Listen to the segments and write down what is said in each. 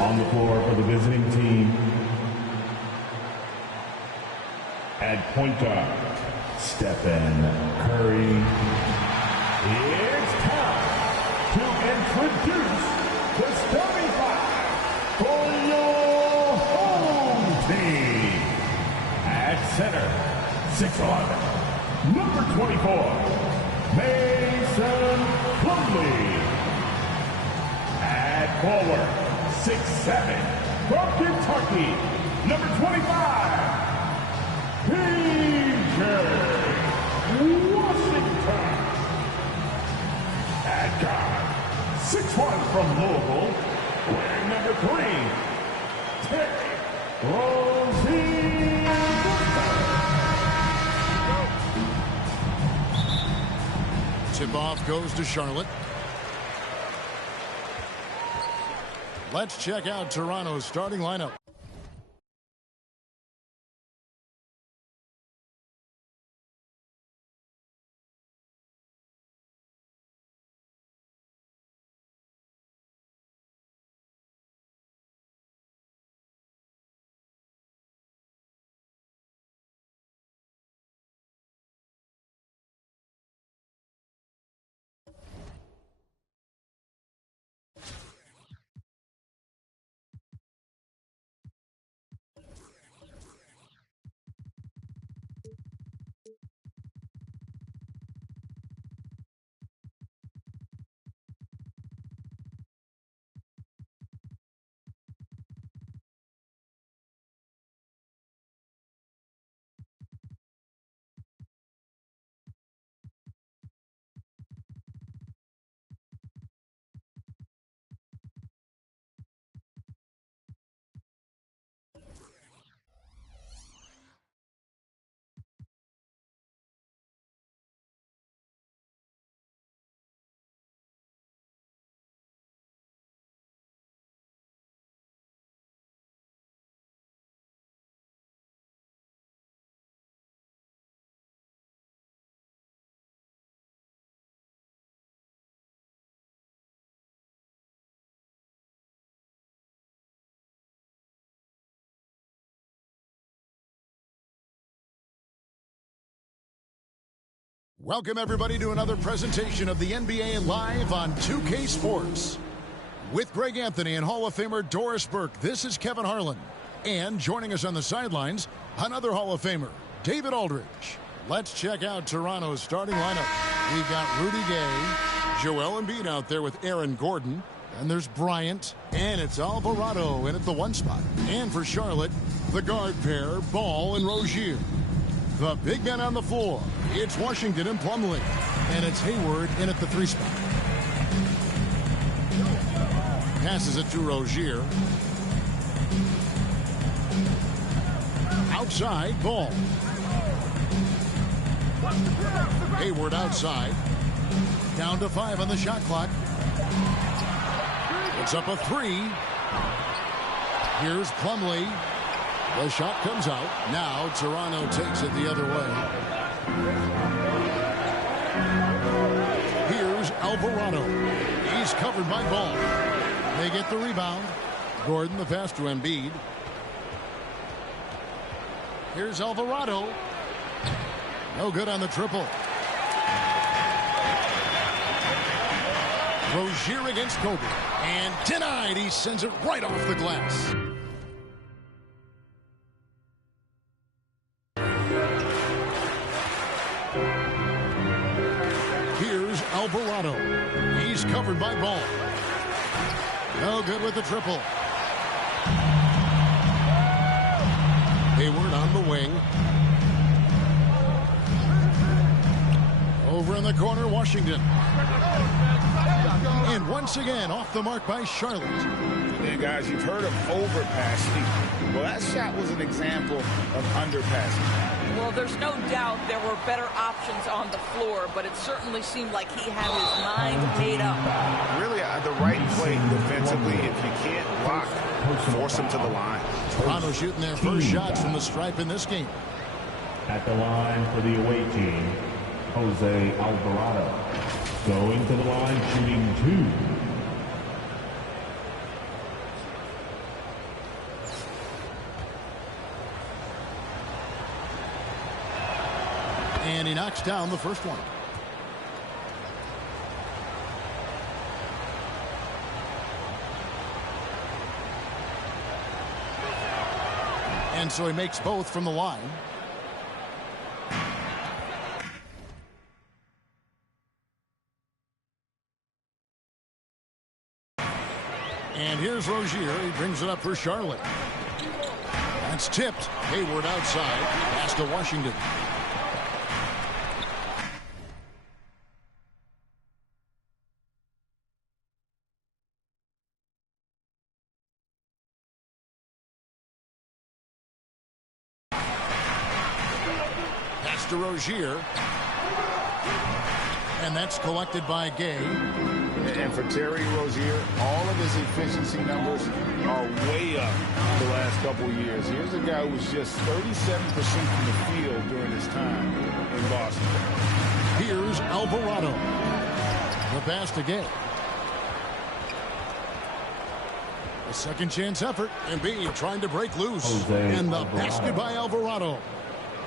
On the floor for the visiting team, at point guard, Stephen Curry. It's time to introduce the starting five for your home team. At center, 6'11", number 24, Mason Plumlee. At forward, 6'7", from Kentucky, number 25, PJ Washington. At guard, 6'1", from Louisville, wearing number 3, Terry Rozier. Tip-off goes to Charlotte. Let's check out Toronto's starting lineup. Welcome, everybody, to another presentation of the NBA Live on 2K Sports. With Greg Anthony and Hall of Famer Doris Burke, this is Kevin Harlan. And joining us on the sidelines, another Hall of Famer, David Aldridge. Let's check out Toronto's starting lineup. We've got Rudy Gay, Joel Embiid out there with Aaron Gordon, and there's Bryant, and it's Alvarado in at the 1 spot. And for Charlotte, the guard pair, Ball and Rozier. The big men on the floor, it's Washington and Plumlee, and it's Hayward in at the 3 spot. Passes it to Rozier. Outside, Ball. Hayward outside. Down to 5 on the shot clock. It's up a 3. Here's Plumlee. The shot comes out. Now Toronto takes it the other way. Here's Alvarado. He's covered by Ball. They get the rebound. Gordon the pass to Embiid. Here's Alvarado. No good on the triple. Rozier against Kobe. And denied. He sends it right off the glass. Here's Alvarado. He's covered by Ball. No good with the triple. Hayward on the wing. Over in the corner, Washington. And once again, off the mark by Charlotte. And guys, you've heard of overpassing. Well, that shot was an example of underpassing. Well, there's no doubt there were better options on the floor, but it certainly seemed like he had his mind made up. Really, the right play defensively. If you can't block, force him to the line. Toronto shooting their first shots from the stripe in this game. At the line for the away team, Jose Alvarado. Going to the line, shooting 2. And he knocks down the first one. And so he makes both from the line. And here's Rozier. He brings it up for Charlotte. That's tipped. Hayward outside. Pass to Washington. Pass to Rozier. And that's collected by Gay. And for Terry Rozier, all of his efficiency numbers are way up the last couple of years. Here's a guy who was just 37% from the field during his time in Boston. Here's Alvarado. The pass to Gay. A second chance effort. Embiid trying to break loose. And the basket by Alvarado.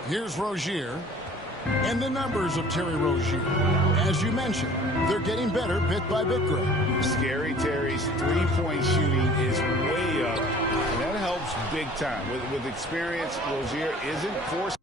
Here's Rozier. And the numbers of Terry Rozier. As you mentioned, they're getting better bit by bit, Greg. Scary Terry's three-point shooting is way up, and that helps big time. With experience, Rozier isn't forced.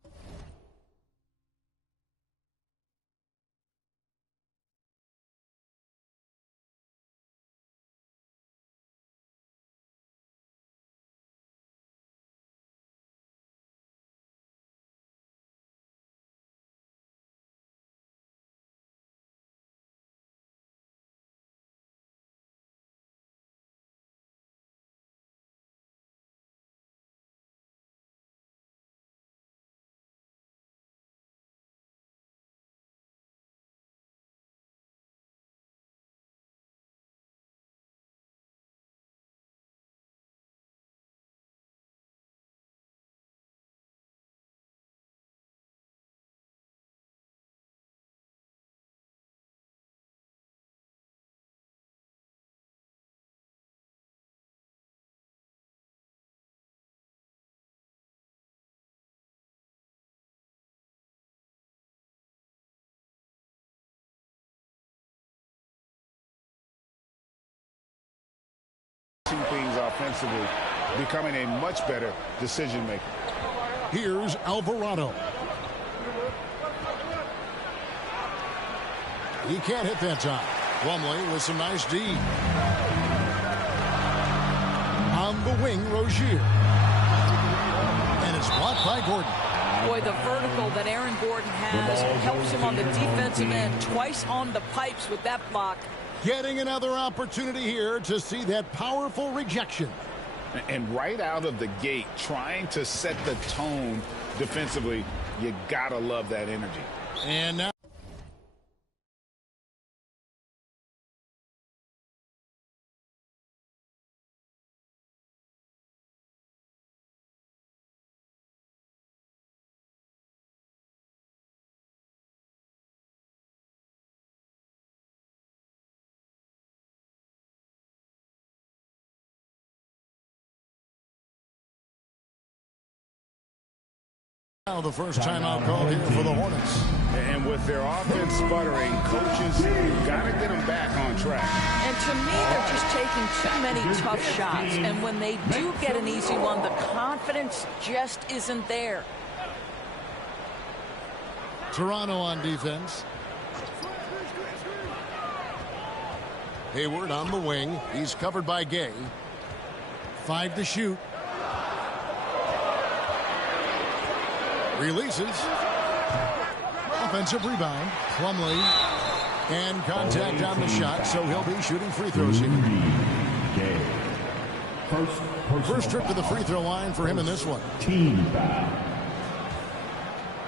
Things offensively, becoming a much better decision maker. Here's Alvarado. He can't hit that time. Plumlee with some nice D. On the wing, Rozier. And it's blocked by Gordon. Boy, the vertical that Aaron Gordon has helps him on the defensive end. Twice on the pipes with that block. Getting another opportunity here to see that powerful rejection. And right out of the gate, trying to set the tone defensively, you gotta love that energy. And now the first timeout call here for the Hornets. And with their offense sputtering, coaches got to get them back on track. And to me, they're just taking too many tough shots. And when they do get an easy one, the confidence just isn't there. Toronto on defense. Hayward on the wing. He's covered by Gay. 5 to shoot. Releases. Offensive rebound. Plumlee. And contact on the shot, so he'll be shooting free throws here. First trip to the free throw line for him in this one. Team foul.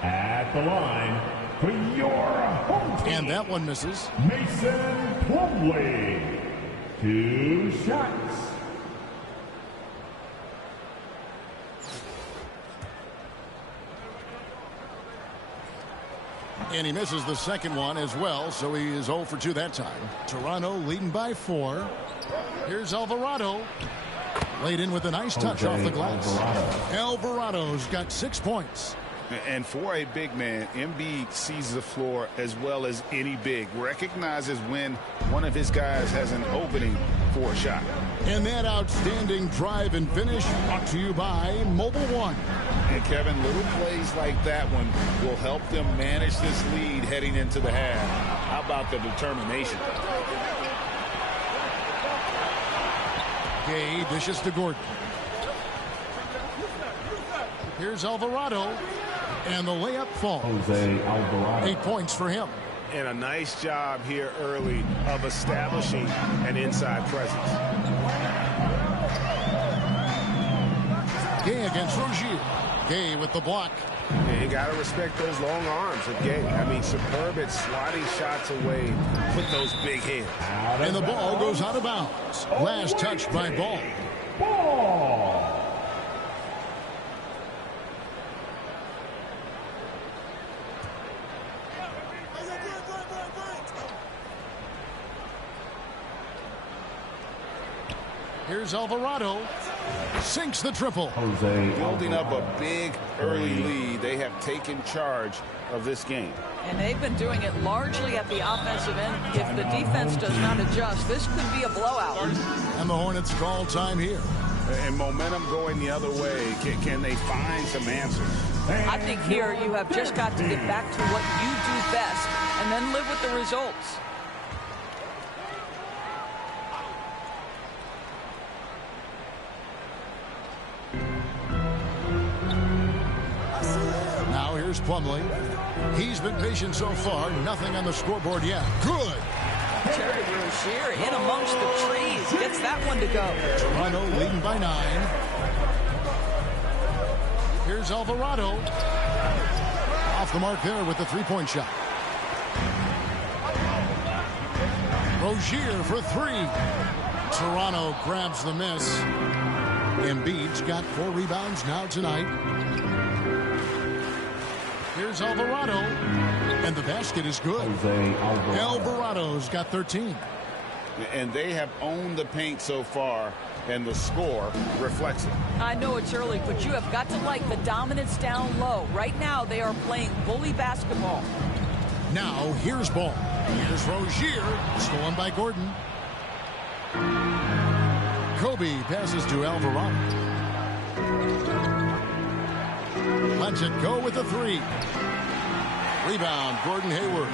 At the line for your home team. And that one misses. Mason Plumlee. 2 shots. And he misses the second one as well, so he is 0 for 2 that time. Toronto leading by 4. Here's Alvarado. Laid in with a nice touch off the glass. Alvarado's got 6 points. And for a big man, Embiid sees the floor as well as any big. Recognizes when one of his guys has an opening for a shot. And that outstanding drive and finish brought to you by Mobile One. And Kevin, little plays like that one will help them manage this lead heading into the half. How about the determination? Gay dishes to Gordon. Here's Alvarado. And the layup falls. Jose Alvarado. 8 points for him. And a nice job here early of establishing an inside presence. Gay against Rozier. Gay with the block. You got to respect those long arms of Gay. I mean, superb at sliding shots away with those big hands. And the ball goes out of bounds. Last touch by Ball. Ball. Here's Alvarado. Sinks the triple. Jose Building up a big early lead. They have taken charge of this game. And they've been doing it largely at the offensive end. If the defense does not adjust, this could be a blowout. And the Hornets call time here. And momentum going the other way. Can they find some answers? I think here you have just got to get back to what you do best and then live with the results. Now here's Plumlee. He's been patient so far. Nothing on the scoreboard yet. Good. Terry Rozier in amongst the trees. Gets that one to go. Toronto leading by 9. Here's Alvarado. Off the mark there with the three-point shot. Rozier for 3. Toronto grabs the miss. Embiid's got 4 rebounds now tonight. Here's Alvarado. And the basket is good. Jose Alvarado. Alvarado's got 13. And they have owned the paint so far, and the score reflects it. I know it's early, but you have got to like the dominance down low. Right now, they are playing bully basketball. Now, here's Ball. Here's Rozier. Stolen by Gordon. Kobe passes to Alvarado. Lets it go with the 3. Rebound, Gordon Hayward.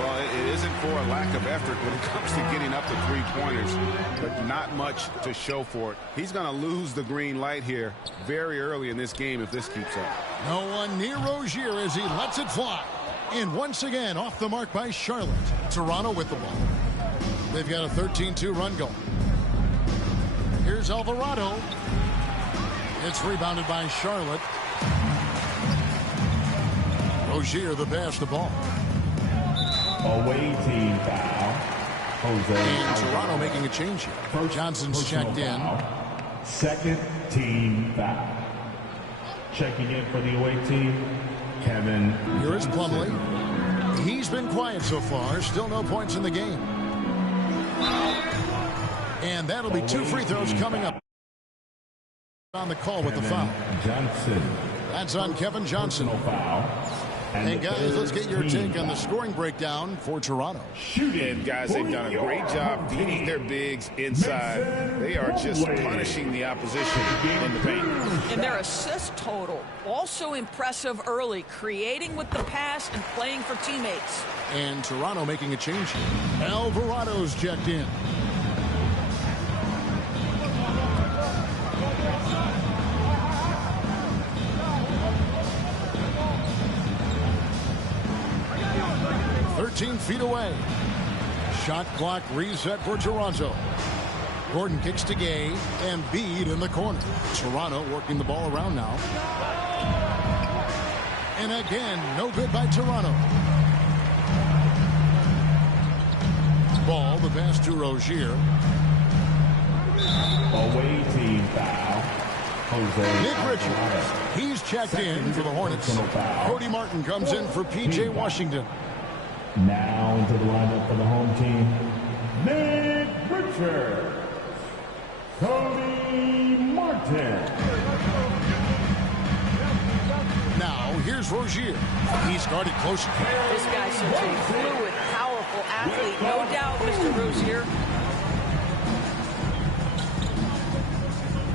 Well, it isn't for a lack of effort when it comes to getting up the three-pointers, but not much to show for it. He's going to lose the green light here very early in this game if this keeps up. No one near Rozier as he lets it fly. And once again, off the mark by Charlotte. Toronto with the ball. They've got a 13-2 run going. Here's Alvarado. It's rebounded by Charlotte. Rozier the pass the ball. Away team foul. Jose And Toronto Alvarado. making a change here. Johnson's checked in. Foul. Second team foul. Checking in for the away team, Kevin. Here is Plumlee. He's been quiet so far. Still no points in the game. And that'll be 2 free throws coming up. On the call with the foul. Johnson. That's on Kevin Johnson. Foul. And guys, let's get your take on the scoring breakdown for Toronto. And guys, they've done a great job beating their bigs inside. They are just punishing the opposition in the paint. And their assist total, also impressive early, creating with the pass and playing for teammates. And Toronto making a change here. Alvarado's checked in. Feet away. Shot clock reset for Toronto. Gordon kicks to Gay. And Embiid in the corner. Toronto working the ball around now. And again, no good by Toronto. Ball, the pass to Rozier. Away team foul. Jose Nick Alvarado. Richards. He's checked in for the Hornets. Cody Martin comes in for P.J. Washington. Now into the lineup for the home team, Nick Richards, Cody Martin. Now, here's here's Rozier. He's guarded close. This guy's such a fluid, powerful athlete. No doubt, Mr. Rozier.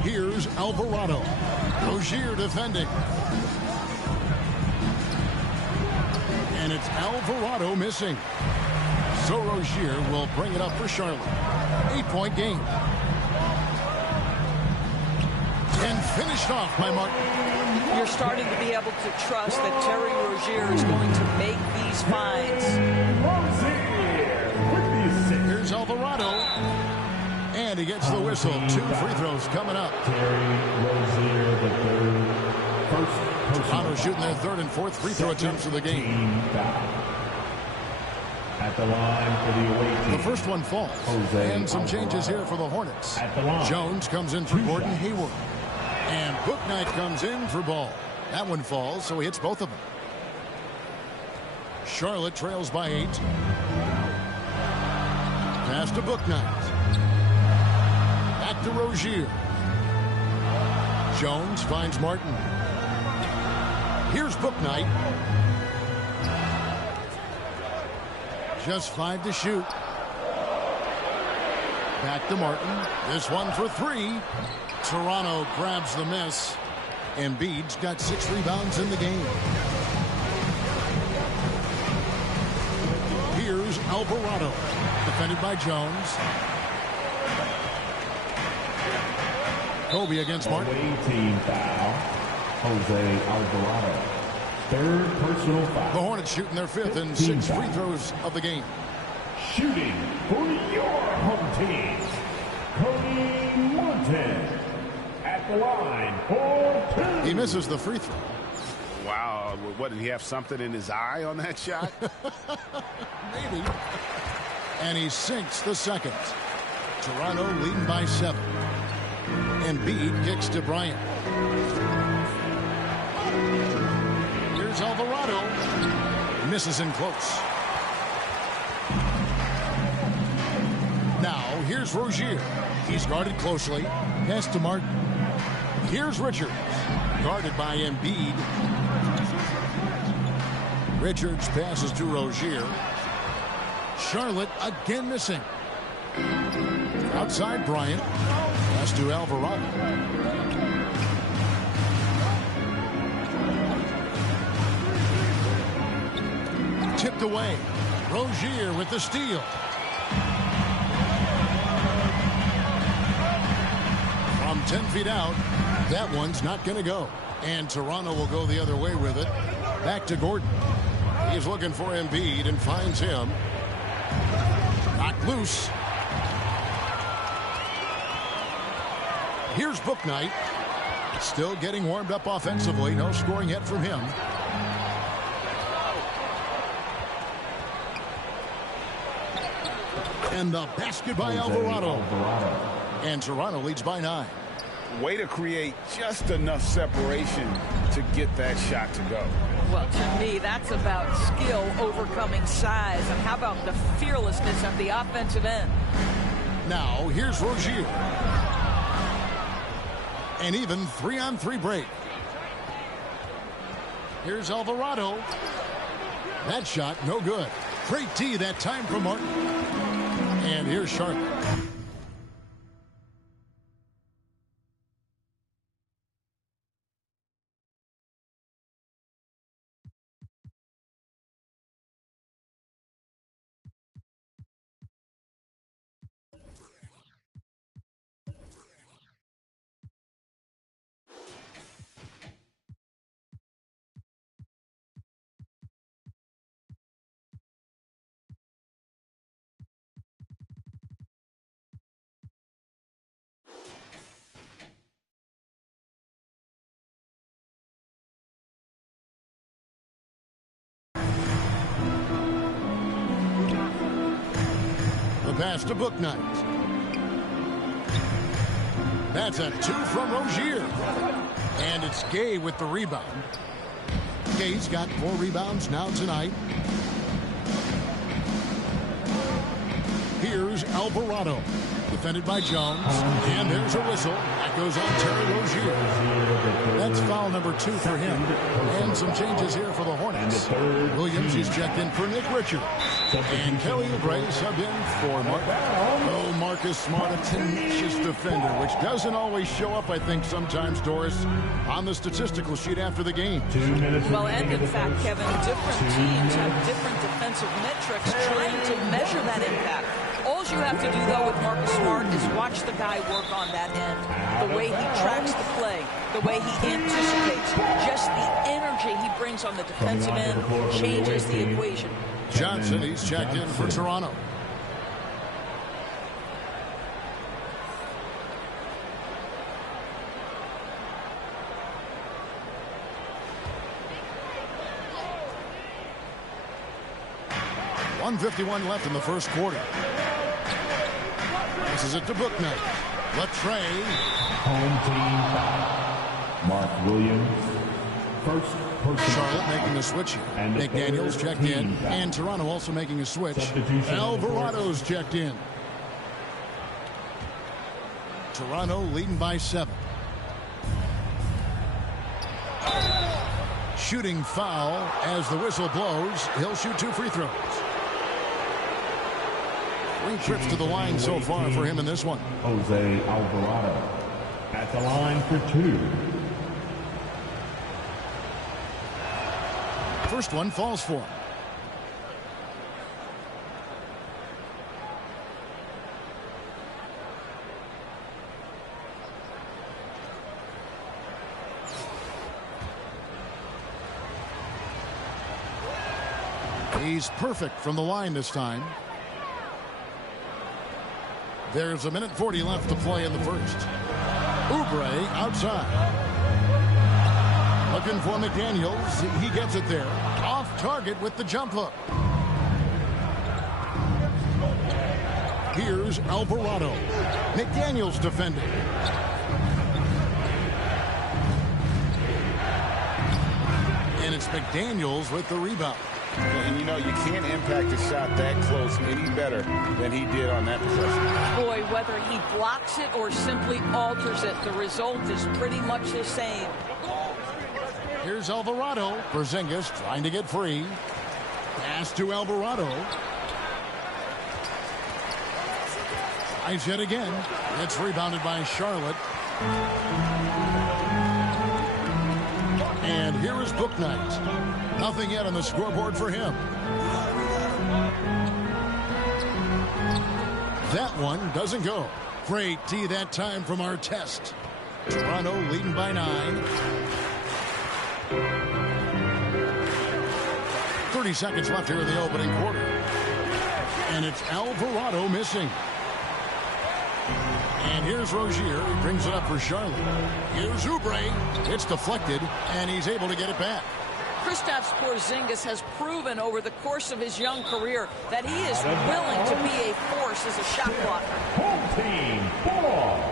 Here's Alvarado. Rozier defending. And it's Alvarado missing. So Rozier will bring it up for Charlotte. 8-point game. And finished off by Martin. You're starting to be able to trust that Terry Rozier is going to make these finds. Here's Alvarado. And he gets the whistle. 2 free throws coming up. Terry Rozier, the third. Toronto shooting their third and fourth free throw attempts of the game. At the line for the away team. The first one falls. And some changes here for the Hornets. Jones comes in for Gordon Hayward. And Bouknight comes in for Ball. That one falls, so he hits both of them. Charlotte trails by 8. Pass to Bouknight. Back to Rozier. Jones finds Martin. Here's Bouknight. Just 5 to shoot. Back to Martin. This one for 3. Toronto grabs the miss. Embiid's got 6 rebounds in the game. Here's Alvarado. Defended by Jones. Kobe against Martin. Away team foul. Jose Alvarado. Third personal foul. The Hornets shooting their 5th and 6th free throws of the game. Shooting for your home team, Cody Martin at the line for 2. He misses the free throw. Wow, what, did he have something in his eye on that shot? Maybe. And he sinks the second. Toronto leading by 7. Embiid kicks to Bryant. Here's Alvarado. Misses in close. Now, here's Rozier. He's guarded closely. Pass to Martin. Here's Richards. Guarded by Embiid. Richards passes to Rozier. Charlotte again missing. Outside Bryant. Pass to Alvarado. Tipped away. Rozier with the steal. From 10 feet out, that one's not going to go. And Toronto will go the other way with it. Back to Gordon. He's looking for Embiid and finds him. Knocked loose. Here's Bouknight. Still getting warmed up offensively. No scoring yet from him. And the basket by Alvarado. And Toronto leads by 9. Way to create just enough separation to get that shot to go. Well, to me, that's about skill overcoming size. And how about the fearlessness at the offensive end? Now, here's Rozier. An even 3-on-3 break. Here's Alvarado. That shot, no good. Great D that time from Martin. And here's Charlotte. Pass to Bouknight. That's a 2 from Rozier. And it's Gay with the rebound. Gay's got 4 rebounds now tonight. Here's Alvarado. Defended by Jones. And there's a whistle. That goes on Terry Rozier. That's foul number 2 for him. And some changes here for the Hornets. Williams is checked in for Nick Richards. And Kelly Oubre subbed in for Marcus. Oh, Marcus Smart, a tenacious defender, which doesn't always show up, I think, sometimes, Doris, on the statistical sheet after the game. Well, and in fact, Kevin, different teams have different defensive metrics trying to measure that impact. All you have to do, though, with Marcus Smart is watch the guy work on that end. The way he tracks the play, the way he anticipates, just the energy he brings on the defensive end changes the equation. Johnson, he's checked in for Toronto. .151 left in the first quarter. This is it to Booknight. Latre. Home team foul. Mark Williams. First person. Charlotte making the switch here. McDaniels checked in. And Toronto also making a switch. Alvarado's checked in. Toronto leading by 7. Shooting foul as the whistle blows. He'll shoot 2 free throws. 3 trips to the line so far for him in this one. Jose Alvarado at the line for 2. First one falls for him. He's perfect from the line this time. There's 1:40 left to play in the first. Oubre outside. Looking for McDaniels. He gets it there. Off target with the jump hook. Here's Alvarado. McDaniels defending. And it's McDaniels with the rebound. And, you know, you can't impact a shot that close any better than he did on that possession. Boy, whether he blocks it or simply alters it, the result is pretty much the same. Here's Alvarado. Porzingis trying to get free. Pass to Alvarado. Tries yet again. It's rebounded by Charlotte. And here is Booknight. Nothing yet on the scoreboard for him. That one doesn't go. Great D that time from our test. Toronto leading by 9. 30 seconds left here in the opening quarter. And it's Alvarado missing. And here's Rozier. He brings it up for Charlotte. Here's Oubre. It's deflected, and he's able to get it back. Kristaps Porzingis has proven over the course of his young career that he is willing to be a force as a shot blocker. Home team ball.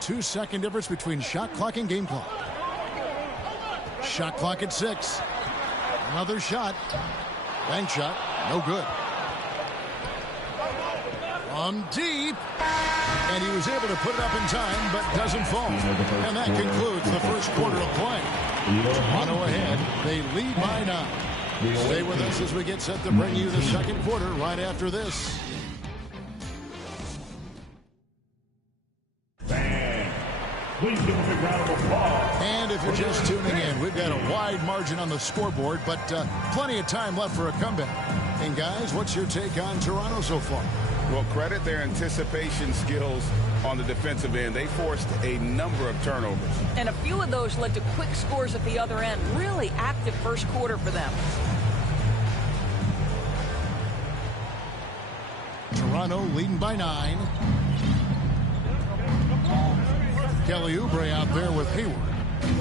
Two-second difference between shot clock and game clock. Shot clock at 6. Another shot. Bank shot. No good. From deep. And he was able to put it up in time, but doesn't fall. And that concludes the first quarter of play. Toronto ahead. They lead by 9. Stay with us as we get set to bring you the second quarter right after this. Please give a big round of applause. And if you're just tuning in, we've got a wide margin on the scoreboard, but plenty of time left for a comeback. And guys, what's your take on Toronto so far? Well, credit their anticipation skills on the defensive end. They forced a number of turnovers. And a few of those led to quick scores at the other end. Really active first quarter for them. Toronto leading by 9. Kelly Oubre out there with Hayward.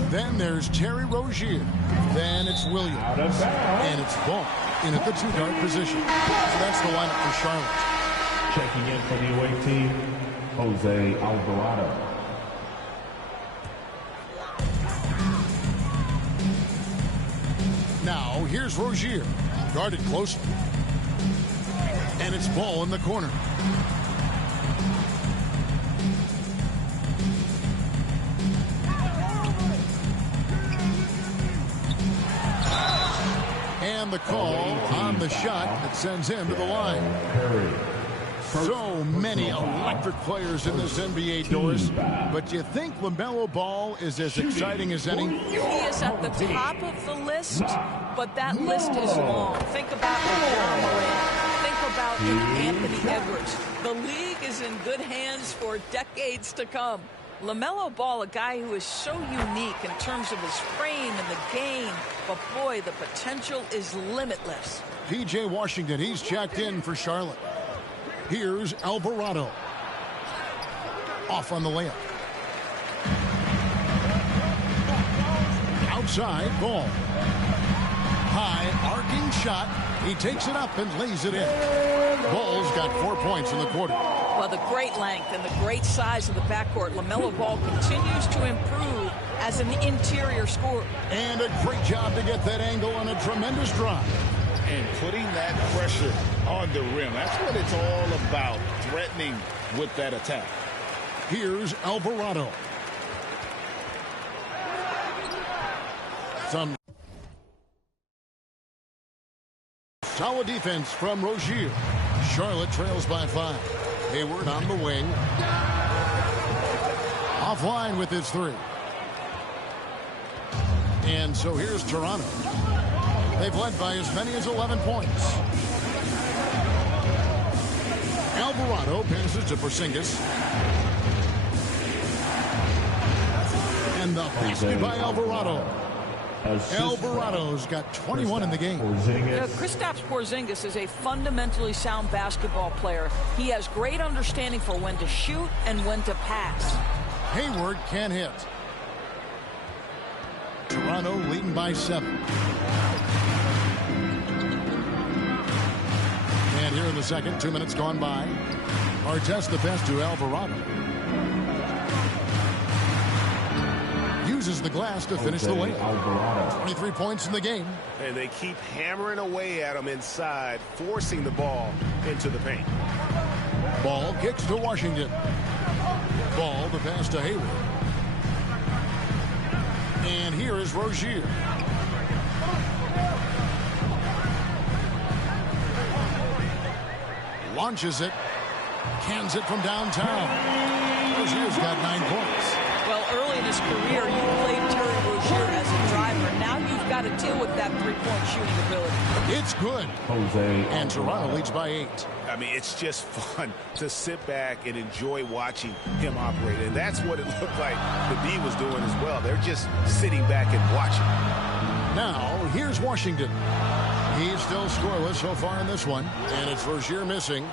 Then there's Terry Rozier. Then it's Williams. And it's Ball in at the 2-guard position. So that's the lineup for Charlotte. Checking in for the away team, Jose Alvarado. Now here's Rozier. Guarded closely. And it's Ball in the corner. And the call on the shot that sends him to the line. So many electric players in this NBA, Doris. But you think LaMelo Ball is as exciting as any? He is at the top of the list, but that list is long. Think about Ja Morant. Think about Anthony Edwards. The league is in good hands for decades to come. LaMelo Ball, a guy who is so unique in terms of his frame and the game, but boy, the potential is limitless. P.J. Washington, he's checked in for Charlotte. Here's Alvarado. Off on the layup. Outside, Ball. High, arcing shot. He takes it up and lays it in. Ball's got 4 points in the quarter. Well, the great length and the great size of the backcourt, LaMelo Ball continues to improve as an interior scorer. And a great job to get that angle on a tremendous drive. And putting that pressure on the rim. That's what it's all about, threatening with that attack. Here's Alvarado. Some solid defense from Rozier. Charlotte trails by 5. Hayward on the wing. Offline with his 3. And so here's Toronto. They've led by as many as 11 points. Alvarado passes to Porzingis. And the basket by Alvarado. Alvarado's got 21 in the game. Kristaps Porzingis is a fundamentally sound basketball player. He has great understanding for when to shoot and when to pass. Hayward can hit. Toronto leading by 7. And here in the second, 2 minutes gone by. Artest the pass to Alvarado. Uses the glass to finish the layup. 23 points in the game. And they keep hammering away at him inside, forcing the ball into the paint. Ball kicks to Washington. Ball, the pass to Hayward. And here is Rozier. Launches it. Cans it from downtown. Rozier's got 9 points. Well, early in his career, you played Terry Rozier as a driver. Now you've got to deal with that three-point shooting ability. It's good. And Toronto leads by 8. I mean, it's just fun to sit back and enjoy watching him operate. And that's what it looked like the D was doing as well. They're just sitting back and watching. Now, here's Washington. He's still scoreless so far in this one. And it's Rozier missing.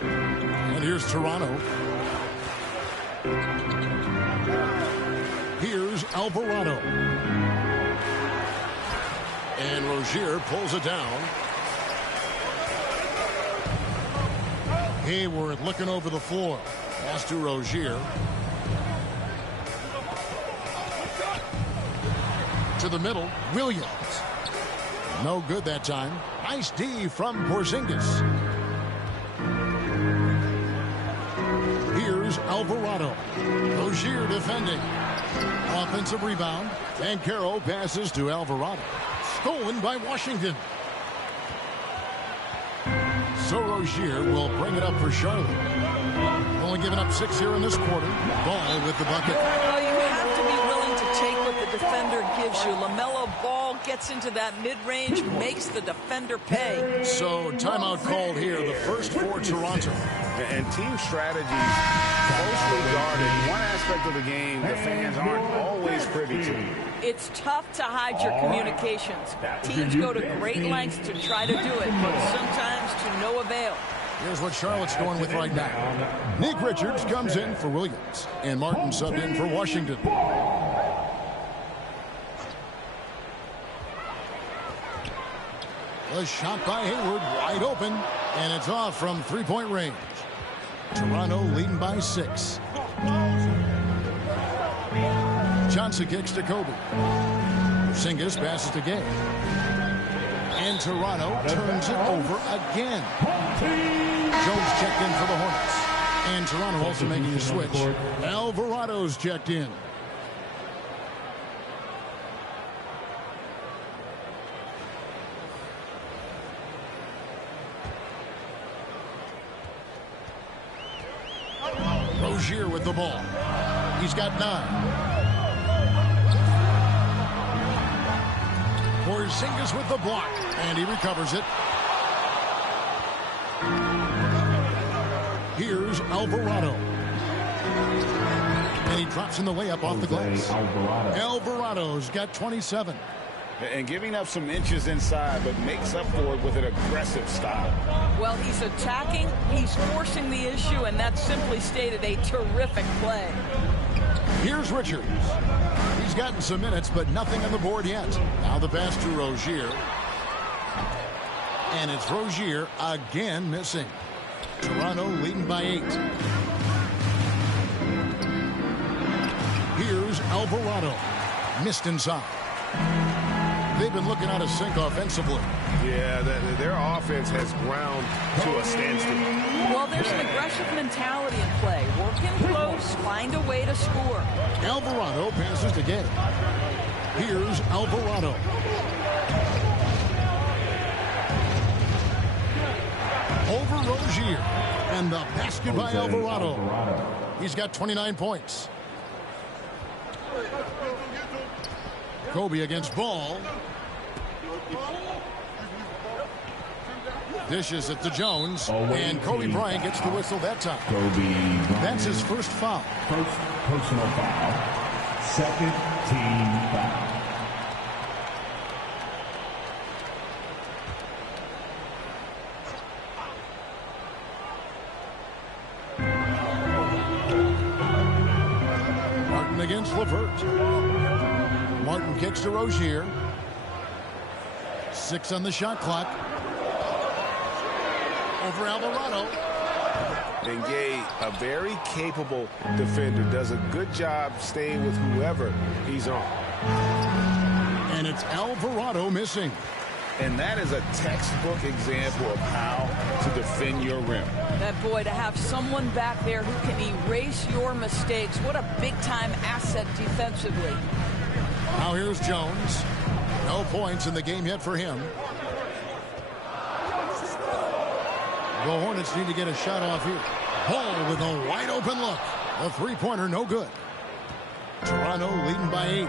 And here's Toronto. Here's Alvarado. And Rozier pulls it down. Hayward looking over the floor. Pass to Rozier. To the middle, Williams. No good that time. Nice D from Porzingis. Here's Alvarado. Rozier defending. Offensive rebound. And Carroll passes to Alvarado. Stolen by Washington. So Rozier will bring it up for Charlotte. Only giving up 6 here in this quarter. Ball with the bucket. Well, you have to be willing to take what the defender gives you. LaMelo Ball gets into that mid-range, makes the defender pay. So timeout called here, the first for Toronto. And team strategies closely guarded. One aspect of the game the fans aren't always privy to. It's tough to hide your communications. Teams go to great lengths to try to do it, but sometimes to no avail. Here's what Charlotte's going with right now. Nick Richards comes in for Williams, and Martin subbed in for Washington. A shot by Hayward, wide open, and it's off from three-point range. Toronto leading by 6. Johnson kicks to Kobe. Porzingis passes to Gay. And Toronto turns it over again. Jones checked in for the Hornets. And Toronto also making a switch. Alvarado's checked in. Rozier with the ball. He's got 9. Porzingis with the block, and he recovers it. Here's Alvarado. And he drops in the layup off the glass. Alvarado's got 27. And giving up some inches inside, but makes up for it with an aggressive style. Well, he's attacking, he's forcing the issue, and that simply stated a terrific play. Here's Richards. He's gotten some minutes, but nothing on the board yet. Now the pass to Rozier. And it's Rozier again missing. Toronto leading by 8. Here's Alvarado. Missed inside. They've been looking out of sync offensively. Yeah, their offense has ground to a standstill. Well, there's an aggressive mentality in play. Work in close, find a way to score. Alvarado passes to Gay. Here's Alvarado. Over Rozier. And the basket by Alvarado. He's got 29 points. Kobe against Ball. Dishes it to Jones. And Kobe Bryant gets the whistle that time. That's his first foul. First personal foul. Second team foul. Martin against LeVert. Martin kicks to Rozier. 6 on the shot clock. Over Alvarado. And Gay, a very capable defender, does a good job staying with whoever he's on. And it's Alvarado missing. And that is a textbook example of how to defend your rim. That boy, to have someone back there who can erase your mistakes, what a big-time asset defensively. Now here's Jones. No points in the game yet for him. The Hornets need to get a shot off here. Hall with a wide open look. A three-pointer, no good. Toronto leading by 8.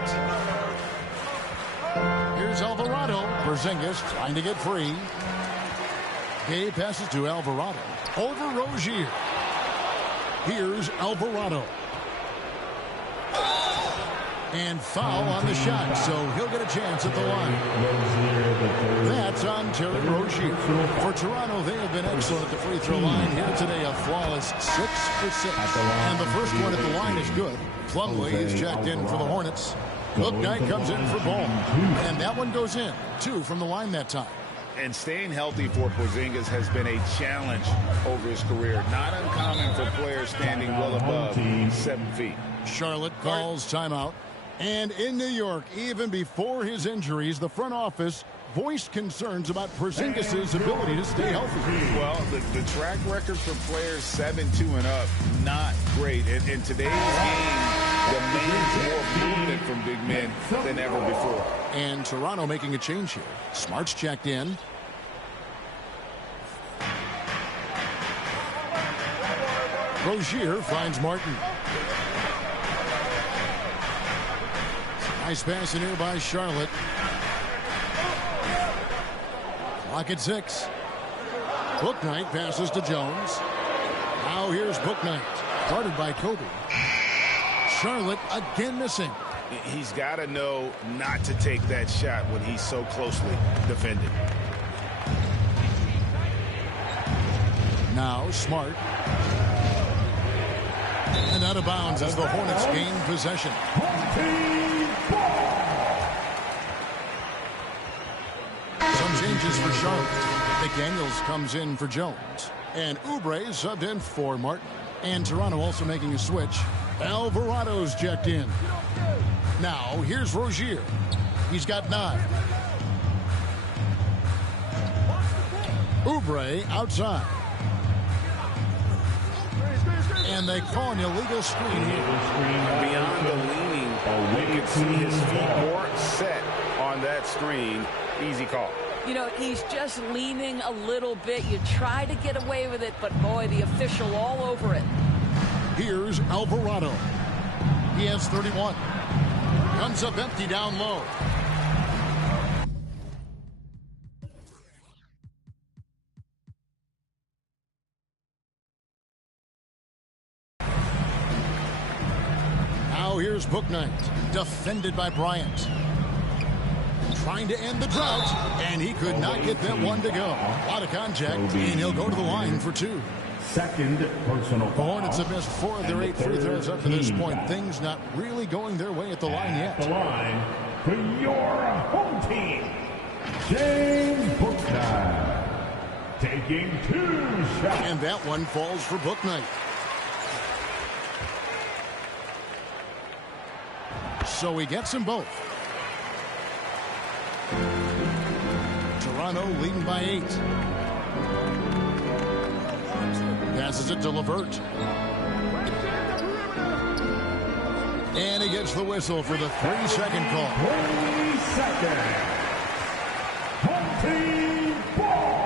Here's Alvarado. Porzingis trying to get free. Gay passes to Alvarado. Over Rozier. Here's Alvarado. And foul on the shot, so he'll get a chance at the line. That's on Terry Rozier. For Toronto, they have been excellent at the free throw line. Here today, a flawless 6 for 6. And the first one at the line is good. Plumlee is checked in for the Hornets. Bouknight comes in for Ball. And that one goes in. 2 from the line that time. And staying healthy for Porzingis has been a challenge over his career. Not uncommon for players standing well above 7 feet. Charlotte calls timeout. And in New York, even before his injuries, the front office voiced concerns about Porzingis' ability to stay healthy. Well, the track record for players 7-2 and up, not great. In today's game, demands more movement from big men than ever before. And Toronto making a change here. Smart's checked in. Rozier finds Martin. Nice pass in here by Charlotte. Clock at 6. Bouknight passes to Jones. Now here's Bouknight. Guarded by Kobe. Charlotte again missing. He's got to know not to take that shot when he's so closely defended. Now Smart. And out of bounds as the Hornets gain possession. Some changes for Charlotte. McDaniels comes in for Jones. And Oubre subbed in for Martin. And Toronto also making a switch. Alvarado's checked in. Now here's Rozier. He's got 9. Oubre outside. And they call an illegal screen here. Beyond the leaning, you can see his feet more set on that screen. Easy call. You know, he's just leaning a little bit. You try to get away with it, but boy, the official all over it. Here's Alvarado. He has 31. Guns up empty down low. Now here's Bouknight, defended by Bryant. Trying to end the drought, and he could not get that one to go. A lot of contact, and he'll go to the line for 2. Second personal The foul. Hornets have missed 4 of their 8 free throws up to this point. Things not really going their way at the line yet. The line for your home team, James Bouknight, taking 2 shots. And that one falls for Bouknight. So he gets them both. Toronto leading by 8. Passes it to LeVert. And he gets the whistle for the 3-second call. 3 seconds. Home team ball.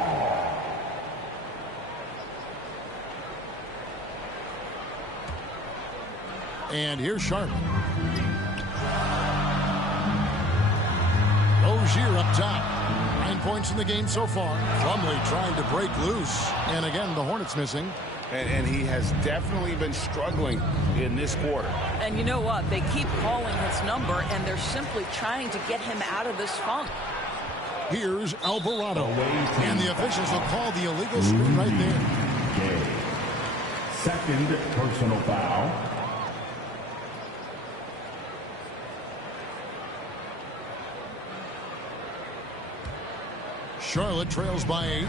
And here's Sharp. Rozier up top. 9 points in the game so far. Plumlee trying to break loose. And again, the Hornets missing. And he has definitely been struggling in this quarter. And you know what? They keep calling his number, and they're simply trying to get him out of this funk. Here's Alvarado. And the officials will call the illegal screen right there. Second personal foul. Charlotte trails by 8.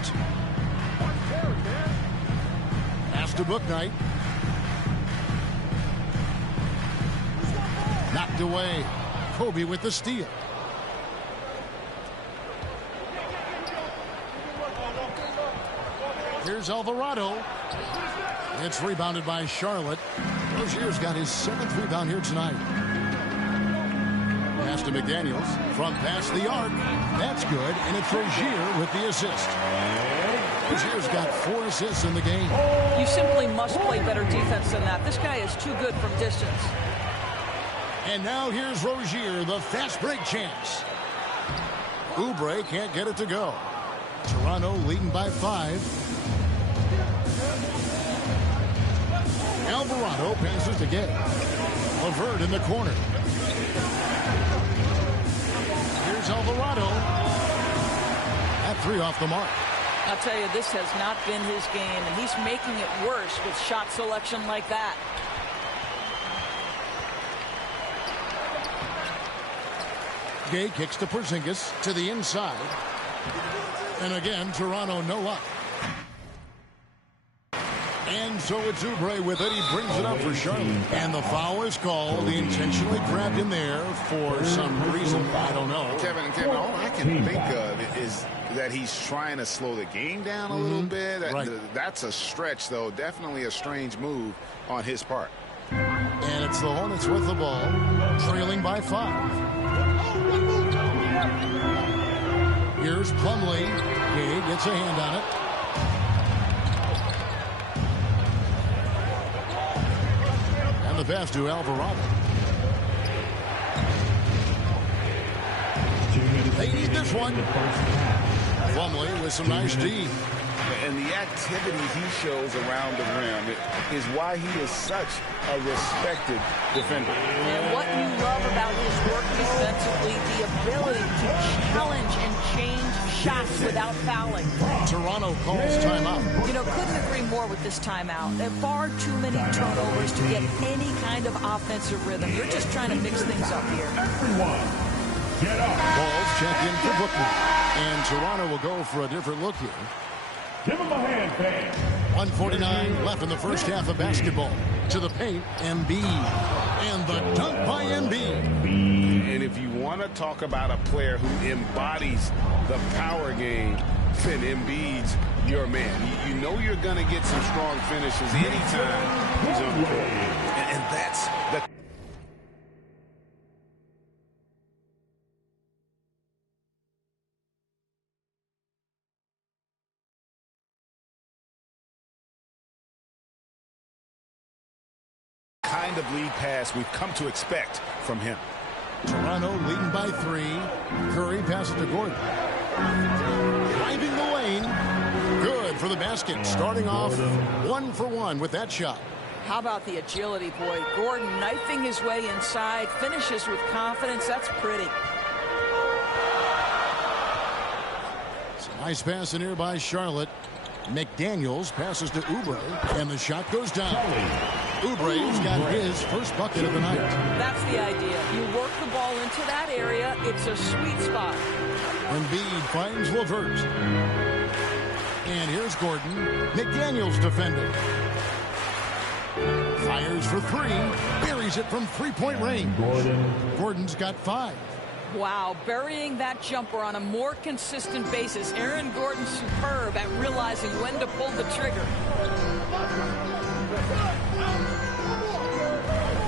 Pass to Bouknight. Knocked away. Kobe with the steal. Here's Alvarado. It's rebounded by Charlotte. Rozier's got his 7th rebound here tonight. Pass to McDaniels from past the arc. That's good, and it's Rozier with the assist. Rozier's got 4 assists in the game. You simply must play better defense than that. This guy is too good from distance. And now here's Rozier, the fast break chance. Oubre can't get it to go. Toronto leading by 5. Alvarado passes to Gay. LeVert in the corner. Here's Alvarado. That 3 off the mark. I'll tell you, this has not been his game, and he's making it worse with shot selection like that. Gay kicks to Porzingis to the inside. And again, Toronto no luck. And so it's Oubre with it. He brings it up for Charlotte. And the foul is called. He intentionally grabbed in there for some reason. I don't know. Kevin, all I can think of is that he's trying to slow the game down a little bit. That's a stretch, though. Definitely a strange move on his part. And it's the Hornets with the ball, trailing by 5. Here's Plumlee. Gay gets a hand on it. And the pass to Alvarado. They need this one. Plumlee with some nice D. And the activity he shows around the rim is why he is such a respected defender. And what you love about his work defensively, the ability to challenge and change shots without fouling. Toronto calls timeout. You know, couldn't agree more with this timeout. There are far too many turnovers to get any kind of offensive rhythm. You're just trying to mix things up here. Everyone, get up. Balls check in for Bookman. And Toronto will go for a different look here. Give him a hand, fans. 1:49 left in the first half of basketball. To the paint, Embiid. And the dunk by Embiid. And if you want to talk about a player who embodies the power game, then Embiid's your man. You know you're going to get some strong finishes anytime he's on the court. And that's the kind of lead pass we've come to expect from him. Toronto leading by 3. Curry passes to Gordon. Driving the lane. Good for the basket. Starting off 1 for 1 with that shot. How about the agility, boy? Gordon knifing his way inside, finishes with confidence. That's pretty. It's a nice pass in here by Charlotte. McDaniels passes to Oubre, and the shot goes down. Oubre's got his first bucket of the night. That's the idea. You work the ball into that area. It's a sweet spot. Embiid finds LeVert. And here's Gordon. McDaniels defending. Fires for 3. Buries it from three-point range. Gordon's got 5. Wow, burying that jumper on a more consistent basis. Aaron Gordon's superb at realizing when to pull the trigger.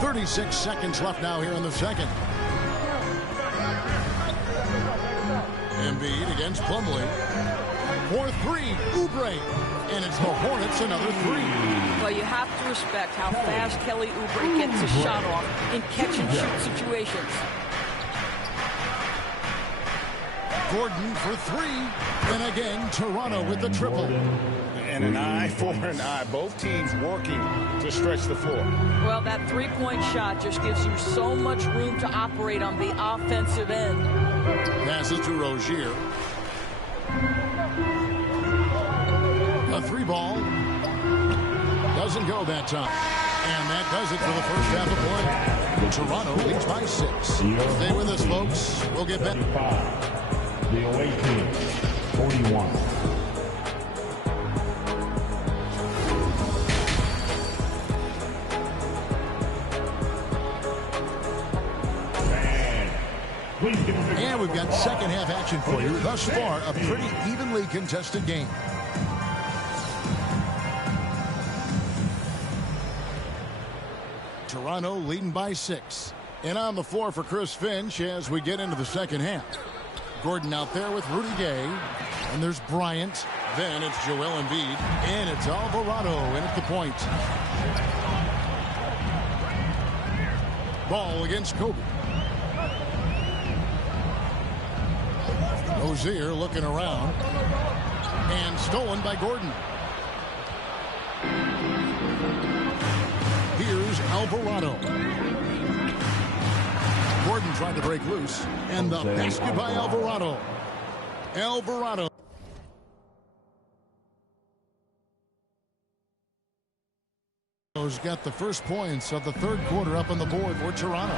36 seconds left now here in the second. Embiid against Plumlee. For 3, Oubre. And it's the Hornets another 3. Well, you have to respect how fast Kelly Oubre gets his shot off in catch-and-shoot situations. Gordon for 3. And again, Toronto with the triple. And an eye for an eye. Both teams working to stretch the floor. Well, that three-point shot just gives you so much room to operate on the offensive end. Passes to Rozier. A 3 ball. Doesn't go that time. And that does it for the first half of play. Toronto leads by 6. Stay with us, folks. We'll get back. The away team, 41. And we've got second half action for you. Thus far, a pretty evenly contested game. Toronto leading by 6. And on the floor for Chris Finch as we get into the second half. Gordon out there with Rudy Gay. And there's Bryant. Then it's Joel Embiid. And it's Alvarado in at the point. Ball against Kobe. Rozier looking around. And stolen by Gordon. Here's Alvarado. Gordon tried to break loose. And the basket by Alvarado. Alvarado. Has got the first points of the third quarter up on the board for Toronto.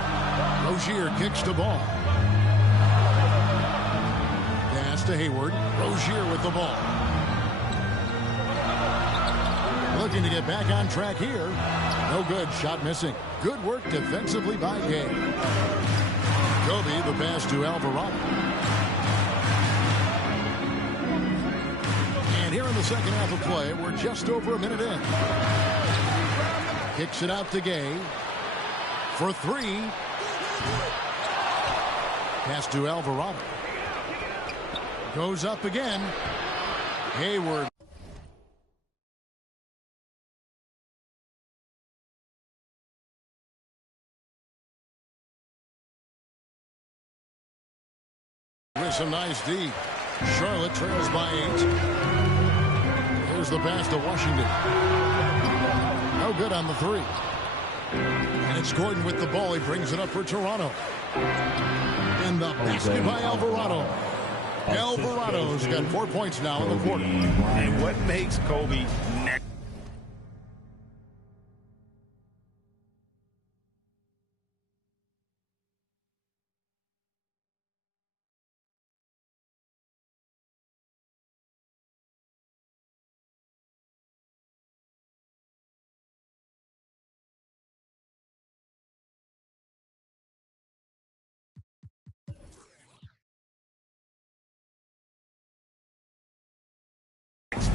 Rozier kicks the ball. Pass to Hayward. Rozier with the ball. Looking to get back on track here. No good. Shot missing. Good work defensively by Gay. Kobe the pass to Alvarado. And here in the second half of play, we're just over a minute in. Kicks it out to Gay. For 3. Pass to Alvarado. Goes up again. Hayward. With some nice D. Charlotte trails by 8. Here's the pass to Washington. No good on the 3. And it's Gordon with the ball. He brings it up for Toronto. And the basket by Alvarado. Alvarado's got 4 points now in the quarter. And what makes Kobe next?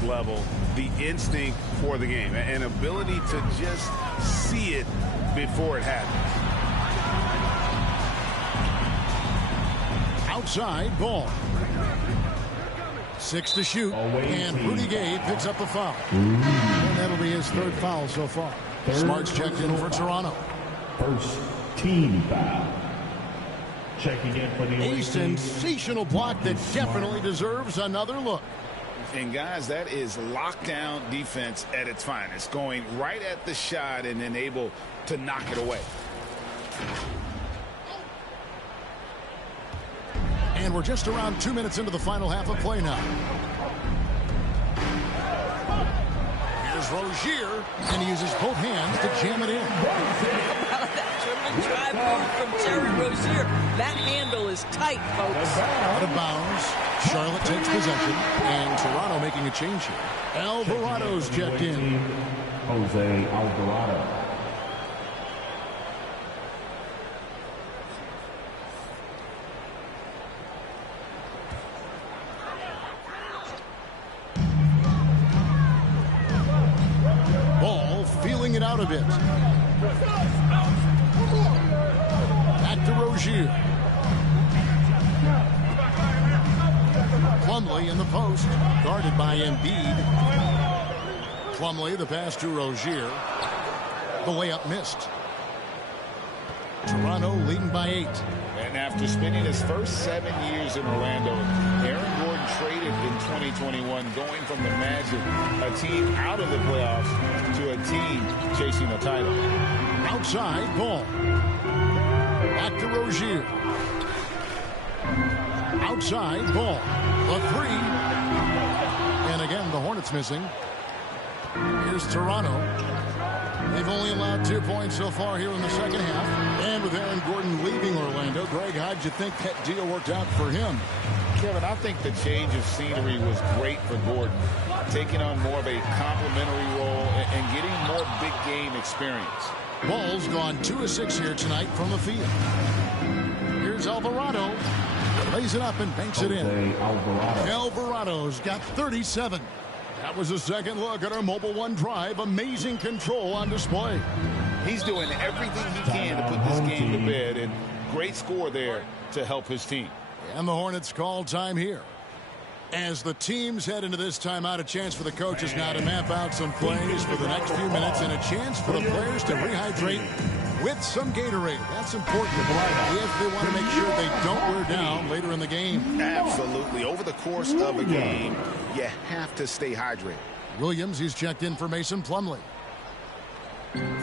Level, the instinct for the game, an ability to just see it before it happens. Outside ball. 6 to shoot, and Rudy Gay picks up the foul. And that'll be his 3rd foul so far. Smart's checked in for Toronto. First team foul. Checking in for the A sensational block that definitely deserves another look. And guys, that is lockdown defense at its finest, going right at the shot and then able to knock it away. And we're just around 2 minutes into the final half of play now. Here's Rozier, and he uses both hands to jam it in. Drive move from Terry Rozier. That handle is tight, folks. Out of bounds. Charlotte takes possession, and Toronto making a change here. Alvarado's checked in. Jose Alvarado. Ball feeling it out a bit. Back to Rozier. Plumlee in the post, guarded by Embiid. Plumlee, the pass to Rozier. The layup missed. Toronto leading by 8. And after spending his first 7 years in Orlando, Aaron Gordon traded in 2021, going from the Magic, a team out of the playoffs, to a team chasing a title. Outside ball. Back to Rozier. Outside ball. The 3. And again, the Hornets missing. Here's Toronto. They've only allowed 2 points so far here in the second half. And with Aaron Gordon leaving Orlando, Greg, how'd you think that deal worked out for him? Kevin, I think the change of scenery was great for Gordon, taking on more of a complimentary role and getting more big game experience. Ball's gone 2 of 6 here tonight from the field. Here's Alvarado. Lays it up and banks it in. Alvarado's got 37. That was a second look at our Mobile One drive. Amazing control on display. He's doing everything he can to put this game to bed, and great score there to help his team. And the Hornets call time here. As the teams head into this timeout, a chance for the coaches now to map out some plays for the next few minutes and a chance for the players to rehydrate with some Gatorade. That's important if they want to make sure they don't wear down later in the game. Absolutely. Over the course of a game, you have to stay hydrated. Williams, he's checked in for Mason Plumlee.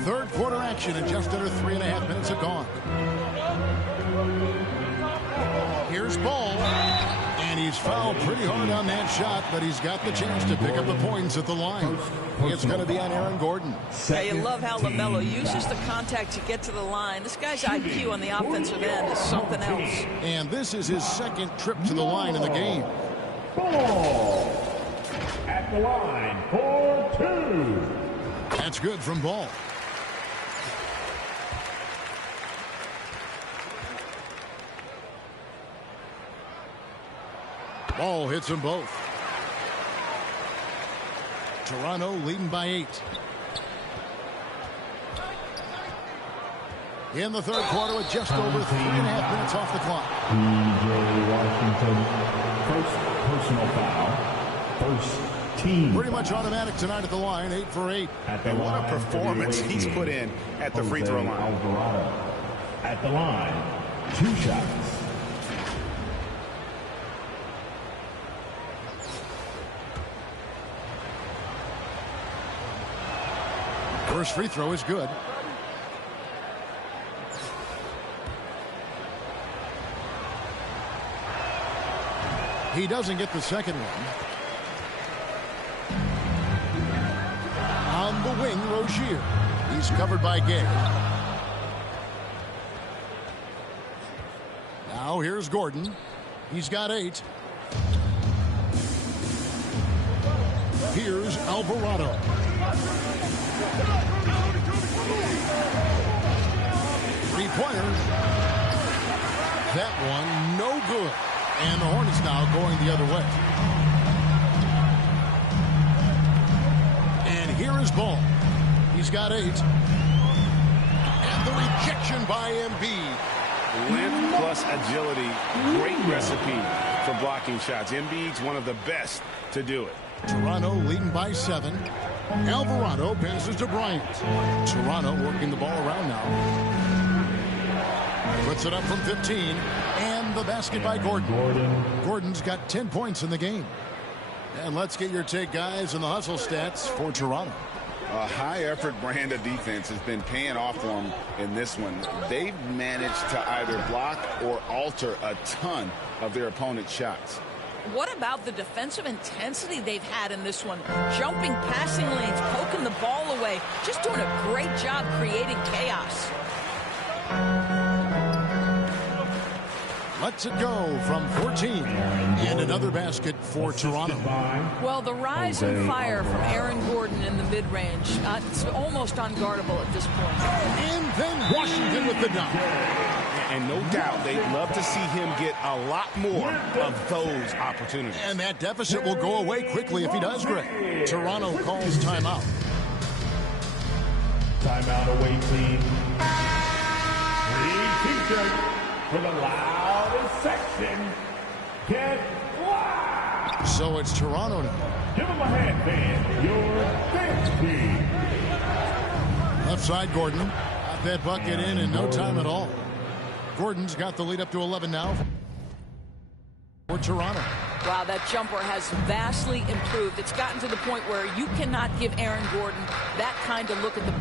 Third quarter action and just under 3.5 minutes have gone. Here's Ball. And he's fouled pretty hard on that shot, but he's got the chance to pick up the points at the line. It's going to be on Aaron Gordon. Yeah, you love how LaMelo uses the contact to get to the line. This guy's IQ on the offensive end is something else. And this is his second trip to the line in the game. Ball at the line for 2. That's good from Ball. Ball hits them both. Toronto leading by 8. In the third quarter with just over 3.5 minutes off the clock. P.J. Washington, first personal foul. First team. Pretty much automatic tonight at the line, 8 for 8. And what a performance he's put in at the free throw line. Alvarado at the line, 2 shots. First free throw is good. He doesn't get the second one. On the wing, Rozier. He's covered by Gay. Now here's Gordon. He's got 8. Here's Alvarado. Three-pointer. That one, no good. And the Hornets now going the other way. And here is Ball. He's got 8. And the rejection by Embiid. Length plus agility, great recipe for blocking shots. Embiid's one of the best to do it. Toronto leading by 7. Alvarado passes to Bryant. Toronto working the ball around now. Puts it up from 15. And the basket by Gordon. Gordon's got 10 points in the game. And let's get your take, guys, on the hustle stats for Toronto. A high-effort brand of defense has been paying off for them in this one. They've managed to either block or alter a ton of their opponent's shots. What about the defensive intensity they've had in this one? Jumping passing lanes, poking the ball away, just doing a great job creating chaos. Lets it go from 14. And another basket for Toronto. Well, the rise and fire from Aaron Gordon in the mid-range, it's almost unguardable at this point. And then Washington with the dunk. And no doubt they'd love to see him get a lot more of those opportunities. And that deficit will go away quickly if he does great. Toronto calls timeout. Timeout away team. Green t-shirt for the loudest section. Get loud. So it's Toronto now. Give him a hand, man. Your dance team. Left side, Gordon. Got that bucket in no time at all. Gordon's got the lead up to 11 now for Toronto. Wow, that jumper has vastly improved. It's gotten to the point where you cannot give Aaron Gordon that kind of look at the